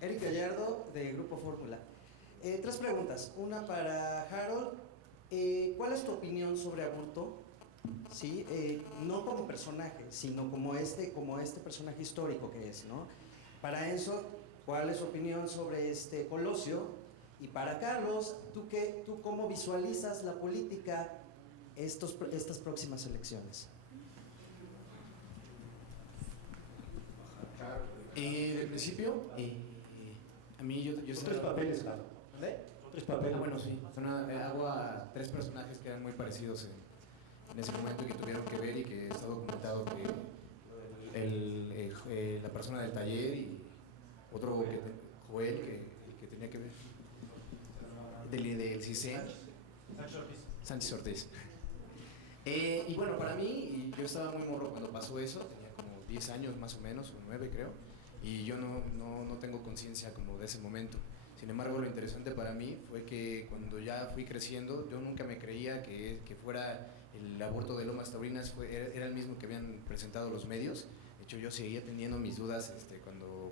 Eric Gallardo, de Grupo Fórmula. Tres preguntas. Una para Harold. ¿Cuál es tu opinión sobre Aburto? ¿Sí? No como personaje, sino como este personaje histórico que es, ¿no? Para eso, ¿cuál es tu opinión sobre Colosio? Y para Carlos, ¿tú cómo visualizas la política estas próximas elecciones? En principio, a mí yo Son tres papeles, claro. ¿Eh? Son tres papeles. Bueno, sí. Hago a tres personajes que eran muy parecidos en ese momento y que tuvieron que ver y que está documentado que la persona del taller y otro Joel que tenía que ver del CISEN, Sánchez Ortiz. Y bueno, para mí, yo estaba muy morro cuando pasó eso, tenía como 10 años más o menos, o 9 creo, y yo no tengo conciencia como de ese momento. Sin embargo, lo interesante para mí fue que cuando ya fui creciendo, yo nunca me creía que fuera el aborto de Lomas Taurinas, era el mismo que habían presentado los medios. De hecho, yo seguía teniendo mis dudas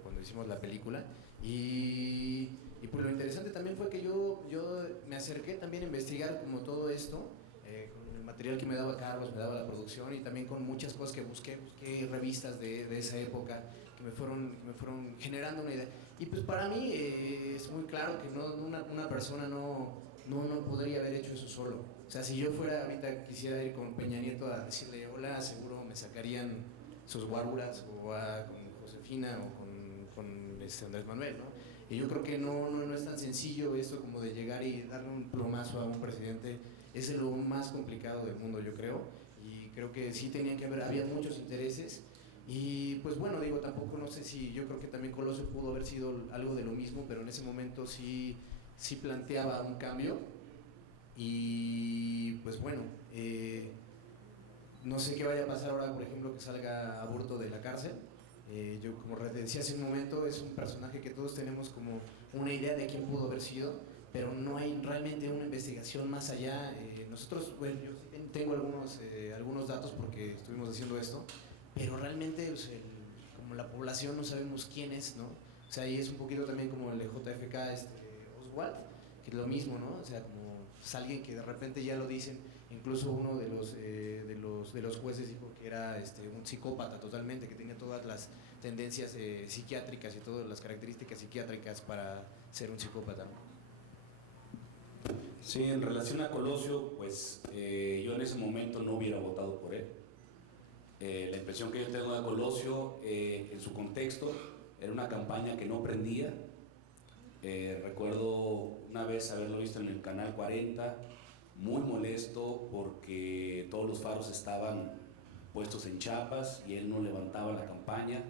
cuando hicimos la película. Y pues lo interesante también fue que yo me acerqué también a investigar como todo esto, con el material que me daba Carlos, me daba la producción y también con muchas cosas que busqué revistas de esa época que me fueron generando una idea. Y pues para mí es muy claro que una persona no podría haber hecho eso solo. O sea, si yo fuera ahorita, quisiera ir con Peña Nieto a decirle hola, seguro me sacarían sus guaruras o con Josefina o con Andrés Manuel, ¿no? Y yo creo que no es tan sencillo esto como de llegar y darle un plomazo a un presidente. Es lo más complicado del mundo, yo creo, y creo que sí había muchos intereses, y pues bueno, digo, tampoco no sé si, yo creo que también Colosio pudo haber sido algo de lo mismo, pero en ese momento sí planteaba un cambio, y pues bueno, no sé qué vaya a pasar ahora, por ejemplo, que salga Aburto de la cárcel. Yo, como decía hace un momento, es un personaje que todos tenemos como una idea de quién pudo haber sido, pero no hay realmente una investigación más allá. Nosotros, bueno, yo tengo algunos datos porque estuvimos haciendo esto, pero realmente como la población no sabemos quién es, ¿no? O sea, y es un poquito también como el de JFK, Oswald, que es lo mismo, ¿no? O sea, como es alguien que de repente ya lo dicen, incluso uno de los jueces dijo que era un psicópata totalmente, que tenía todas las tendencias psiquiátricas y todas las características psiquiátricas para ser un psicópata, ¿no? Sí, en relación a Colosio, pues yo en ese momento no hubiera votado por él. La impresión que yo tengo de Colosio, en su contexto, era una campaña que no prendía. Recuerdo una vez haberlo visto en el canal 40, muy molesto porque todos los faros estaban puestos en chapas y él no levantaba la campaña.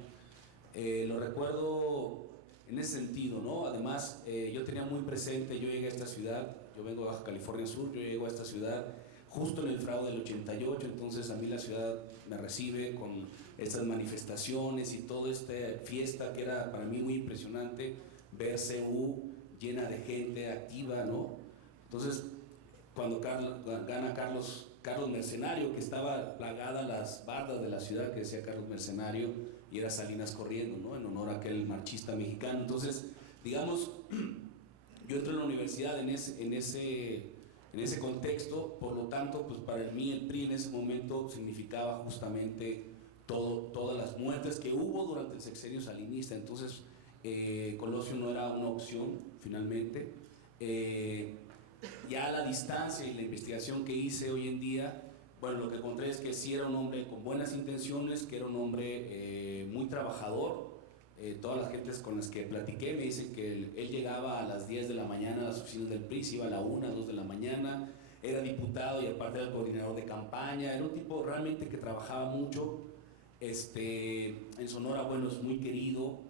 Lo recuerdo en ese sentido, ¿no? Además, yo tenía muy presente, yo llegué a esta ciudad, yo vengo de Baja California Sur, yo llego a esta ciudad justo en el fraude del 88, entonces a mí la ciudad me recibe con estas manifestaciones y toda esta fiesta que era para mí muy impresionante, ver CU llena de gente activa, ¿no? Entonces, cuando gana Carlos Mercenario, que estaba plagada las bardas de la ciudad que decía Carlos Mercenario, y era Salinas corriendo, ¿no? En honor a aquel marchista mexicano. Entonces, digamos, yo entro en la universidad en ese contexto, por lo tanto, pues para mí el PRI en ese momento significaba justamente todas las muertes que hubo durante el sexenio salinista. Entonces, Colosio no era una opción, finalmente. Ya a la distancia y la investigación que hice hoy en día, bueno, lo que encontré es que sí era un hombre con buenas intenciones, que era un hombre muy trabajador. Todas las gentes con las que platiqué me dicen que él llegaba a las 10 de la mañana a las oficinas del PRI, se iba a la 1, 2 de la mañana, era diputado y aparte era el coordinador de campaña, era un tipo realmente que trabajaba mucho. En Sonora, bueno, es muy querido,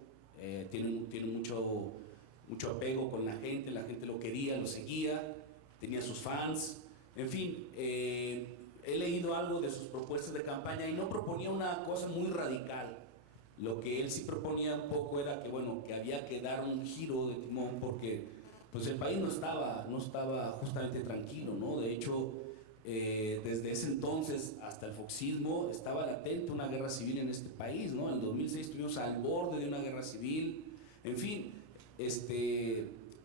tiene mucho apego con la gente lo quería, lo seguía, tenía sus fans, en fin. He leído algo de sus propuestas de campaña y no proponía una cosa muy radical. Lo que él sí proponía un poco era que, bueno, que había que dar un giro de timón porque pues el país no estaba justamente tranquilo, ¿no? De hecho, desde ese entonces hasta el foxismo estaba latente una guerra civil en este país, ¿no? En el 2006 estuvimos al borde de una guerra civil, en fin.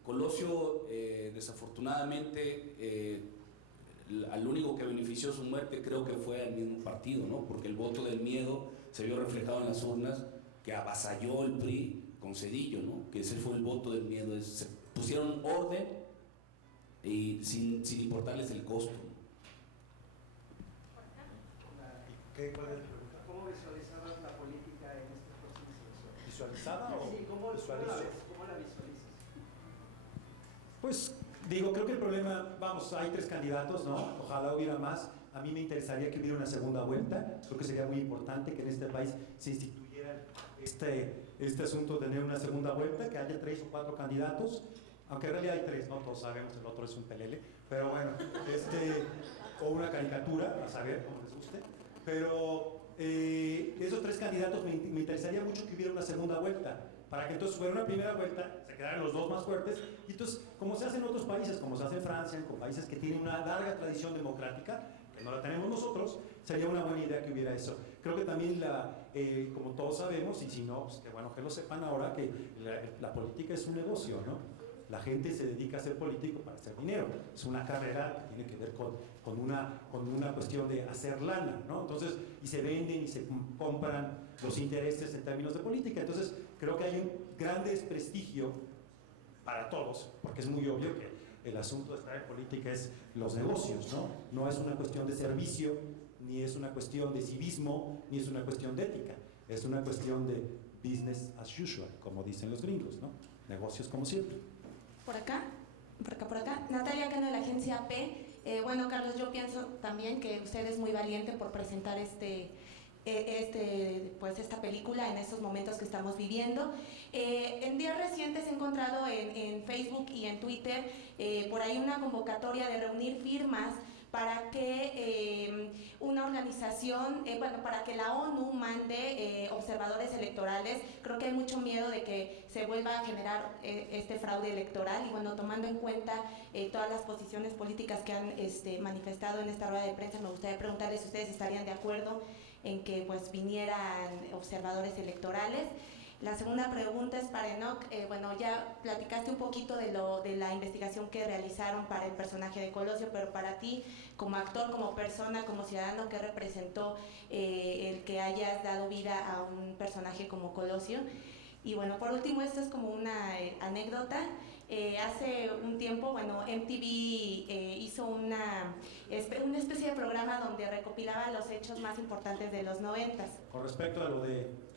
Colosio, desafortunadamente, al único que benefició su muerte creo que fue al mismo partido, ¿no? Porque el voto del miedo se vio reflejado en las urnas, que avasalló el PRI con Zedillo, ¿no? Que ese fue el voto del miedo. Se pusieron orden y sin importarles el costo. ¿Cuál es la pregunta? ¿Cómo visualizabas la política en estas próximas elecciones? ¿Visualizada o Sí, ¿cómo la visualizas? Pues digo, creo que el problema, vamos, hay 3 candidatos, ¿no? Ojalá hubiera más. A mí me interesaría que hubiera una segunda vuelta. Creo que sería muy importante que en este país se instituyera este asunto de tener una segunda vuelta, que haya 3 o 4 candidatos, aunque en realidad hay 3, ¿no? Todos sabemos, el otro es un pelele, pero bueno, o una caricatura, a saber, como les guste. Pero esos 3 candidatos me interesaría mucho que hubiera una segunda vuelta, para que entonces hubiera una primera vuelta, se quedaran los 2 más fuertes, y entonces, como se hace en otros países, como se hace en Francia, con países que tienen una larga tradición democrática, que no la tenemos nosotros, sería una buena idea que hubiera eso. Creo que también, como todos sabemos, y si no, pues que bueno que lo sepan ahora, que la política es un negocio, ¿no? La gente se dedica a ser político para hacer dinero. Es una carrera que tiene que ver con una cuestión de hacer lana, ¿no? Entonces, y se venden y se compran los intereses en términos de política. Entonces, creo que hay un gran desprestigio para todos, porque es muy obvio que el asunto de estar en política es los negocios, ¿no? No es una cuestión de servicio, ni es una cuestión de civismo, ni es una cuestión de ética. Es una cuestión de business as usual, como dicen los gringos, ¿no? Negocios como siempre. Por acá. Natalia Cano de la agencia P. Bueno, Carlos, yo pienso también que usted es muy valiente por presentar pues esta película en estos momentos que estamos viviendo. En días recientes he encontrado en Facebook y en Twitter por ahí una convocatoria de reunir firmas para que una organización, para que la ONU mande observadores electorales. Creo que hay mucho miedo de que se vuelva a generar este fraude electoral, y bueno, tomando en cuenta todas las posiciones políticas que han manifestado en esta rueda de prensa, me gustaría preguntarles si ustedes estarían de acuerdo en que pues vinieran observadores electorales. La segunda pregunta es para Enoch. Bueno, ya platicaste un poquito de la investigación que realizaron para el personaje de Colosio, pero para ti, como actor, como persona, como ciudadano, ¿qué representó el que hayas dado vida a un personaje como Colosio? Y bueno, por último, esto es como una anécdota. Hace un tiempo, bueno, MTV hizo una especie de programa donde recopilaba los hechos más importantes de los 90s. Con respecto a lo de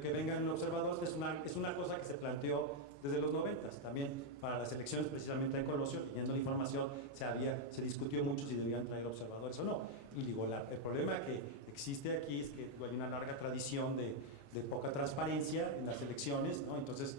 que vengan observadores, es una cosa que se planteó desde los 90s. También para las elecciones precisamente de Colosio, leyendo la información, se discutió mucho si debían traer observadores o no. Y digo, el problema que existe aquí es que hay una larga tradición de poca transparencia en las elecciones, ¿no? Entonces,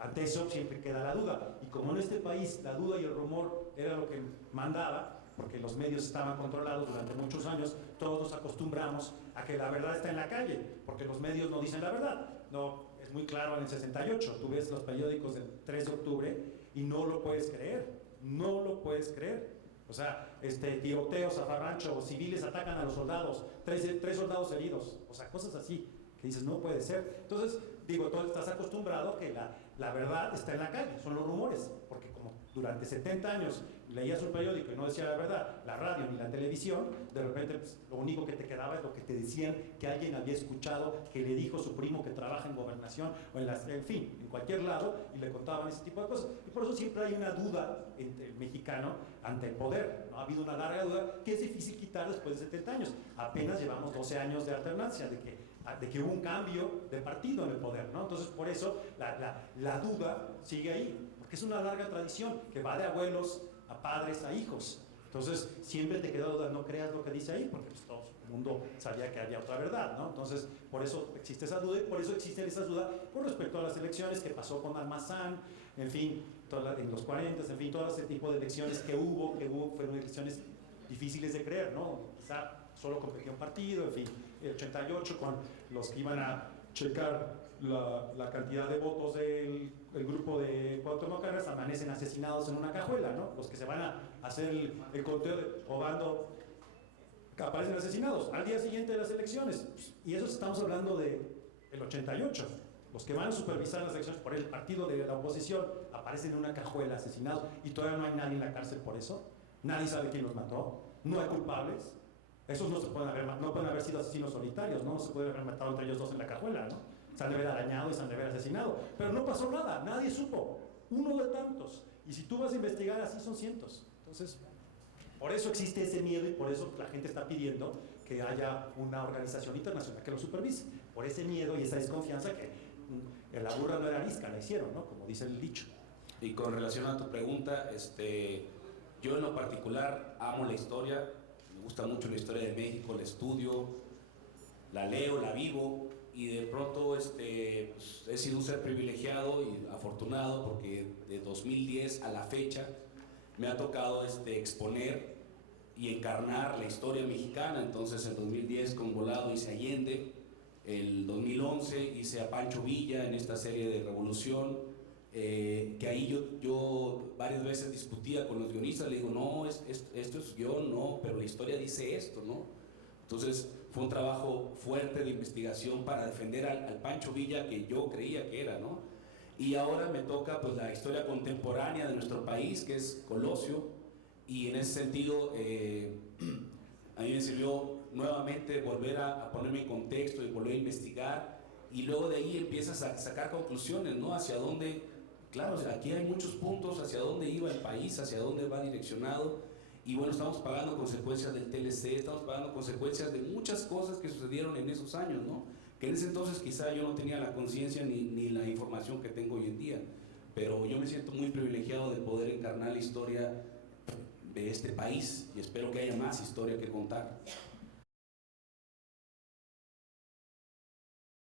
ante eso siempre queda la duda. Y como en este país la duda y el rumor era lo que mandaba, porque los medios estaban controlados durante muchos años, todos nos acostumbramos a que la verdad está en la calle, porque los medios no dicen la verdad. No, es muy claro en el 68, tú ves los periódicos del 3 de octubre y no lo puedes creer, no lo puedes creer. O sea, tiroteos, zafarrancho, civiles atacan a los soldados, tres soldados heridos, o sea, cosas así, que dices, no puede ser. Entonces, digo, tú estás acostumbrado que la verdad está en la calle, son los rumores, porque como durante 70 años leías un periódico y no decía la verdad, la radio ni la televisión, de repente pues, lo único que te quedaba es lo que te decían que alguien había escuchado, que le dijo su primo que trabaja en gobernación, o en fin, en cualquier lado, y le contaban ese tipo de cosas. Y por eso siempre hay una duda entre el mexicano ante el poder, ¿no? Ha habido una larga duda que es difícil quitar después de 70 años. Apenas llevamos 12 años de alternancia, de que hubo un cambio de partido en el poder, ¿no? Entonces, por eso la duda sigue ahí, porque es una larga tradición que va de abuelos a padres a hijos. Entonces, siempre te queda duda, no creas lo que dice ahí, porque pues, todo el mundo sabía que había otra verdad, ¿no? Entonces, por eso existe esa duda y por eso existen esas dudas con respecto a las elecciones que pasó con Almazán, en fin, en los 40, en fin, todo ese tipo de elecciones que hubo fueron elecciones difíciles de creer, ¿no? Quizá solo competía un partido, en fin, el 88 con los que iban a checar la cantidad de votos del grupo de Cuauhtémoc Cárdenas amanecen asesinados en una cajuela, ¿no? Los que se van a hacer el conteo robando aparecen asesinados al día siguiente de las elecciones, y eso estamos hablando del 88. Los que van a supervisar las elecciones por el partido de la oposición aparecen en una cajuela asesinados y todavía no hay nadie en la cárcel por eso. Nadie sabe quién los mató. No hay culpables. Esos no pueden haber sido asesinos solitarios, ¿no? Se puede haber matado entre ellos dos en la cajuela, ¿no? Se han de haber arañado y se han de haber asesinado. Pero no pasó nada, nadie supo. Uno de tantos. Y si tú vas a investigar así son cientos. Entonces, por eso existe ese miedo y por eso la gente está pidiendo que haya una organización internacional que lo supervise. Por ese miedo y esa desconfianza que la burra no era arisca, la hicieron, ¿no? Como dice el dicho. Y con relación a tu pregunta, yo en lo particular amo la historia, me gusta mucho la historia de México, la estudio, la leo, la vivo, y de pronto pues, he sido un ser privilegiado y afortunado porque de 2010 a la fecha me ha tocado exponer y encarnar la historia mexicana. Entonces en 2010 con Volado hice Allende, el 2011 hice a Pancho Villa en esta serie de Revolución, que ahí yo varias veces discutía con los guionistas, le digo, no, esto es guión, no, pero la historia dice esto, ¿no? Entonces fue un trabajo fuerte de investigación para defender al Pancho Villa que yo creía que era, ¿no? Y ahora me toca pues la historia contemporánea de nuestro país, que es Colosio, y en ese sentido a mí me sirvió nuevamente volver a ponerme en contexto y volver a investigar, y luego de ahí empiezas a sacar conclusiones, ¿no? Hacia dónde, claro, aquí hay muchos puntos, hacia dónde iba el país, hacia dónde va direccionado, y bueno, estamos pagando consecuencias del TLC, estamos pagando consecuencias de muchas cosas que sucedieron en esos años, ¿no? Que en ese entonces quizá yo no tenía la conciencia ni la información que tengo hoy en día, pero yo me siento muy privilegiado de poder encarnar la historia de este país y espero que haya más historia que contar.